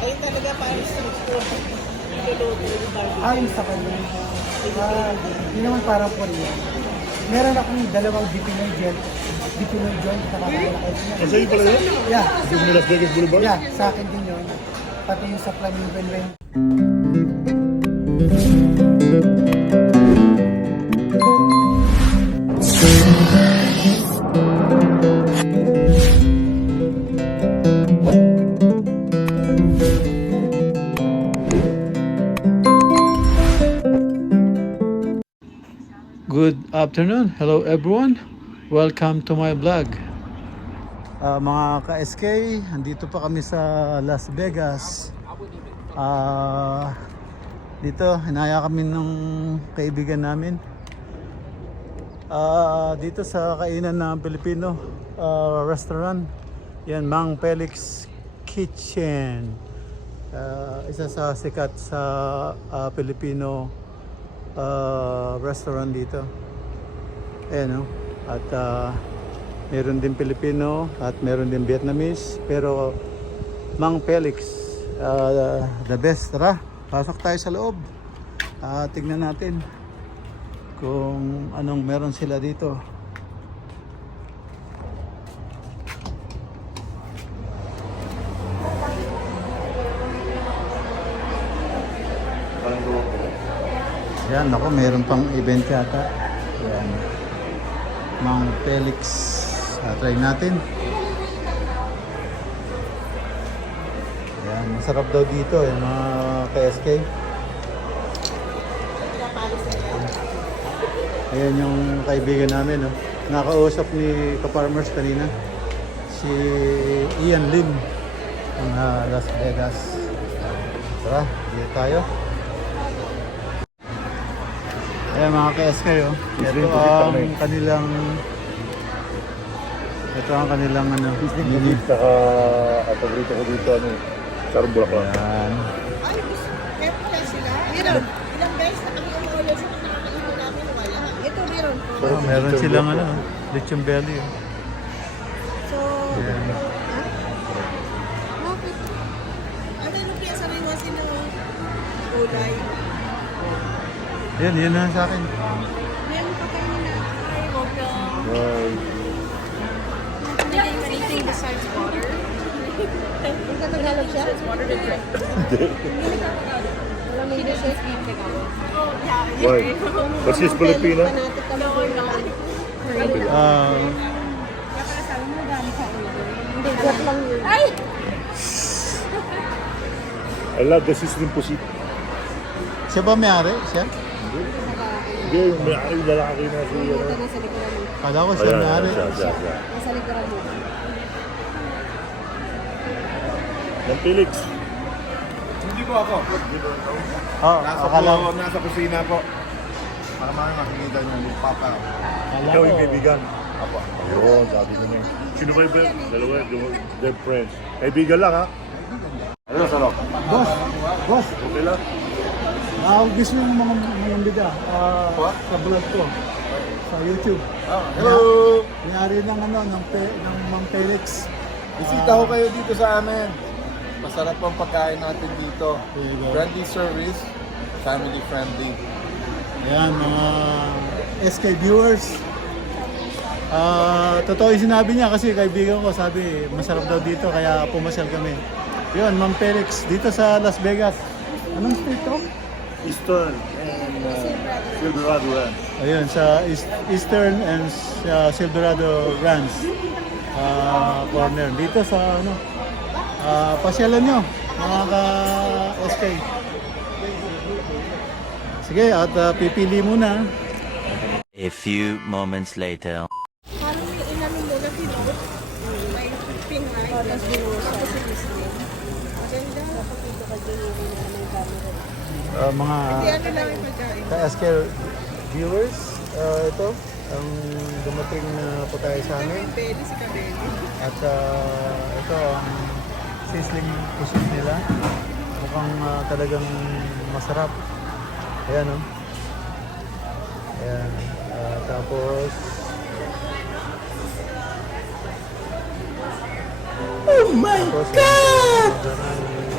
Ayun talaga parang street food. Niluluto yung barbecue. Yung sa kanya. Yun naman parang Korean. Meron akong dalawang Dipinoy joint. Dipinoy joint, nakakain na kayo. Kasi yun pala yun? Yeah. Yung Las Vegas Boulevard? Yeah, sa akin din yun. Pati yung sa Flamingo Rain. Good afternoon. Hello everyone. Welcome to my vlog. Mga ka-SK, andito pa kami sa Las Vegas. Dito, hinaya kami ng kaibigan namin. Dito sa kainan ng Pilipino restaurant. Yan, Mang Felix Kitchen. Isa sa sikat sa Pilipino restaurant dito. Ayan, no? At meron din Pilipino at meron din Vietnamese, pero Mang Felix the best. Tara, pasok tayo sa loob. Tignan natin kung anong meron sila dito. Yan, ako meron pang event yata. Yan. Mang Felix. Try natin. Yan, masarap daw dito yung mga KSK. Ayan yung kaibigan namin, no? Nakausap ni Ka-Farmers kanina. Si Ian Lim ng Las Vegas. Tara, dito tayo. Ayan mga KSK, oh. Ito ang kanilang ano, Hindi saka paborito ko dito sarong bulaklak. Ayan. Ay, meron pala sila. Meron. Ilang beses na kami umuulan sa mga nakakainin namin wala. Ito meron po. Meron silang ano, lechon belly. Oh. So, Ayan. bakit? Ano yung kaya sa rin wasin ng gulay? Yan na sa akin. Meron pa kayo na. Hi, welcome. Right. Anything besides water? Nagkatagalog siya? Water to drink. Alam mo yun siya speak Tagalog. Oh, yeah. Why? But she's Filipino? Hindi, joke lang yun. Ay! I love the sizzling pusit. Siya ba may-ari? Siya? Hindi, yung may-ari lalaki na si Nasa likuran mo. Kala ko siya may-ari. Siya. Nasa likuran mo. Ng Felix. Hindi po ako. Nasa kusina po. Para makikita niyo yung papa. Ikaw yung kaibigan. Apo. Ayun, sabi ko na yun. Sino ba yung dalawa? They're friends. Kaibigan lang, ha? Ano, sarap? Boss, Okay lang? gusto yung mga bida sa vlog ko. Sa YouTube. Hello! Nangyari ng Mang Felix. Bisita ko kayo dito sa amin. Masarap ang pagkain natin dito. Friendly service, family friendly. Ayan, mga SK viewers. Totoo yung sinabi niya kasi kaibigan ko sabi masarap daw dito kaya pumasyal kami. Yun, Mang Felix dito sa Las Vegas. Anong street to? Eastern and Silverado Ranch. Ayun, sa Eastern and Silverado Ranch corner. Dito sa ano, pasyalan nyo mga ka-SK. Sige, at pipili muna. A few moments later. Parang may inamin mo na pinot. May ping light. Tapos binuso. Tapos yung listening. Maganda. Kapag dito ka dyan yung ng camera. Mga Hindi ano lang yung pagkain. ka-SK viewers, ito ang dumating na po tayo sa Ano amin. yung belly si Kabeli? At ito ang sizzling pusit nila. Mukhang talagang masarap. Ayan, no? Ayan. Tapos Oh my God!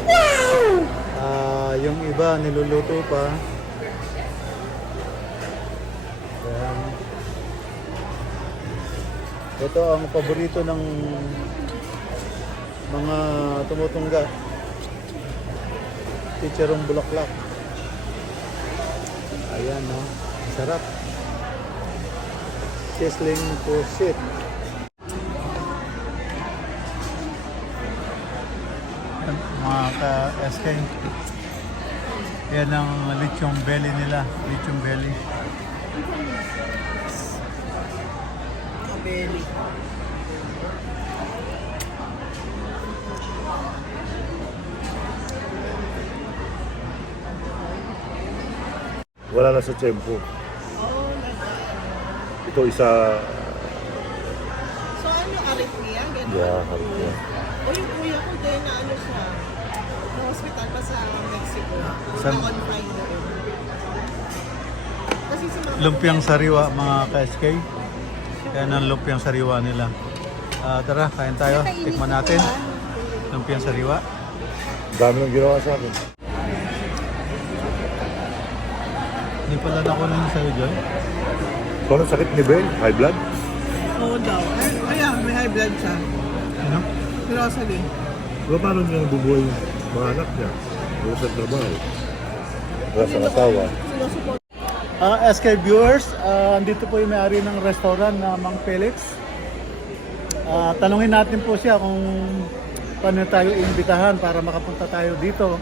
Wow! iba niluluto pa. Ayan. Ito ang paborito ng mga tumutungga. Chicharong bulaklak. Ayan, no? Sarap. Sizzling pusit. Mga ka-SK. Yan ang lechong belly nila. Lechong belly. Kabeli. Wala na sa tempo. Ito isa, So ano, arrhythmia? Ganun? yeah, harap niya. O yung kuya ko din na ano siya, na hospital pa sa Mexico. San- Na-confine na rin. Kasi si mama Lumpiang sariwa mga ka-SK. Yan ang lumpiang sariwa nila. Tara, kain tayo. Tikman natin. Lumpiang sariwa. Dami nang ginawa sa akin. Hindi pala nakunin sa'yo, Joy. So, ano sakit ni Ben? High blood? Oo daw. Kaya may high blood siya. Ano? Si Rosalie. Pero paano niya nabubuhay yung mga anak niya? Wala sa trabaho. Wala sa asawa. Sinusupport. SK viewers, andito po yung may-ari ng restaurant na Mang Felix. Tanungin natin po siya kung paano tayo iimbitahan para makapunta tayo dito.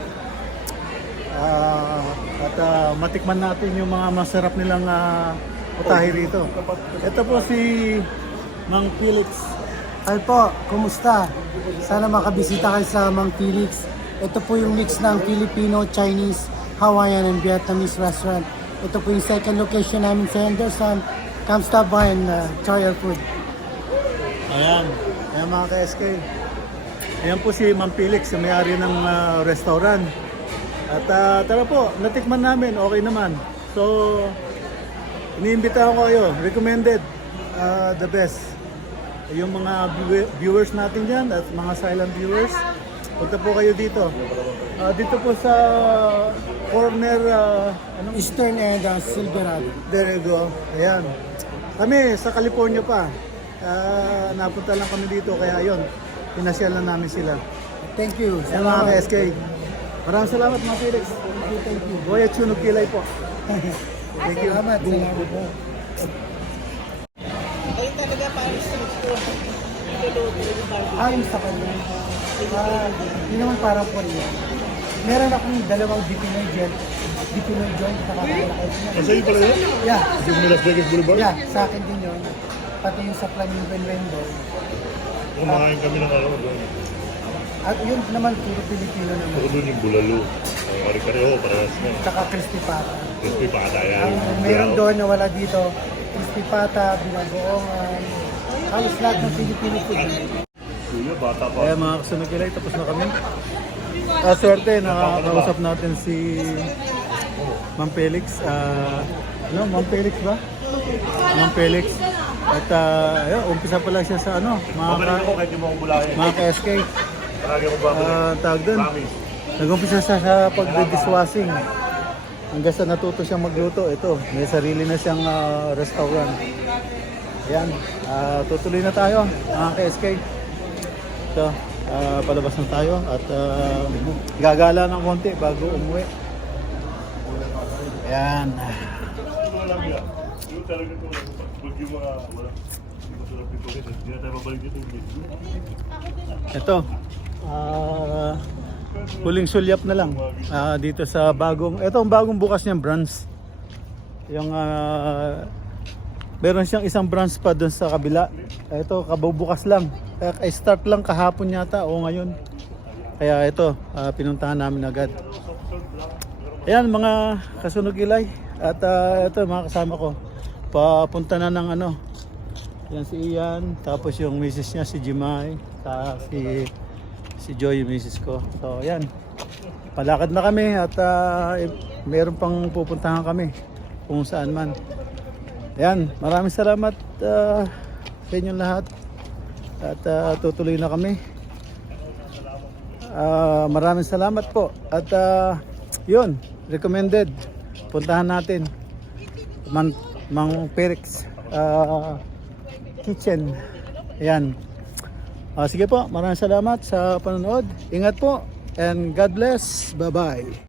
At matikman natin yung mga masarap nilang putahe rito. Ito po si Mang Felix. Ay po, kumusta? Sana makabisita kayo sa Mang Felix. Ito po yung mix ng Filipino, Chinese, Hawaiian, and Vietnamese restaurant. Ito po yung second location namin sa Henderson. Come stop by and try our food. Ayan, ayan mga ka-SK. Ayan po si Mang Felix, yung may-ari ng restaurant. At tara po, natikman namin, okay naman. So, iniimbitahan ko kayo, recommended, the best. Yung mga viewers natin dyan at mga silent viewers, punta po kayo dito. Dito po sa corner, Eastern and Silverado. there you go. Ayan. Kami sa California pa. Napunta lang kami dito, kaya yun, pinasyalan namin sila. Thank you. Ayan mga ka-SK. Maraming salamat mga Felix. Thank you. Boy at Chunog Kilay po. Thank you. Salamat. Salamat po. Ayun talaga parang street food. Niluluto yung barbecue. Ayun sa kanya. Yun naman parang Korean. Meron akong dalawang Dipinoy joint sa kakalakot niya. Kasi yun pala yun? Yeah. Yung Las Vegas Boulevard? Yeah, sa akin din yun. Pati yung sa Flamingo and Rainbow. Kumakain kami ng ano doon. At yun naman, puro Pilipino naman. Ako doon yung bulalo. Ang kari-kareho, parehas na. Tsaka crispy pata. Crispy pata yan. Ang meron doon na wala dito, crispy pata, binagoongan, halos lahat ng Filipino food. Kuya, bata pa. Kaya mga Kasunod Kilay, tapos na kami. Swerte, nakakausap natin si Mang Felix. Ano, Mang Felix ba? Mang Felix. At ayun, umpisa pa lang siya sa ano, Pabalik ako kahit yung mga bulahin. mga ka-SK. Palagi ako babalik. Tawag doon. Promise. Nag-umpisa siya sa pag-dishwashing. Hanggang sa natuto siyang magluto. Ito, may sarili na siyang restaurant. Ayan, tutuloy na tayo mga ka-SK. Ito, palabas na tayo at gagala ng konti bago umuwi. Ayan. Ito lang yan. Yung talaga ito. Pag yung mga wala. Hindi ko sarap dito. Hindi na tayo babalik dito. Ito, huling sulyap na lang dito sa bagong, ito ang bagong bukas niyang branch. Yung meron siyang isang branch pa doon sa kabila. Ito kabubukas lang. I start lang kahapon yata o ngayon. Kaya ito, pinuntahan namin agad. Ayan mga Kasunog Kilay. At ito mga kasama ko. Papunta na ng ano. Yan si Ian, tapos yung misis niya si Jimay, si Joy yung misis ko. So yan, palakad na kami at meron pang pupuntahan kami kung saan man. Yan, maraming salamat sa inyong lahat at tutuloy na kami. Maraming salamat po at Yun, recommended. Puntahan natin. Mang Felix Kitchen. Ayan. Sige po, maraming salamat sa panonood. Ingat po and God bless. Bye-bye.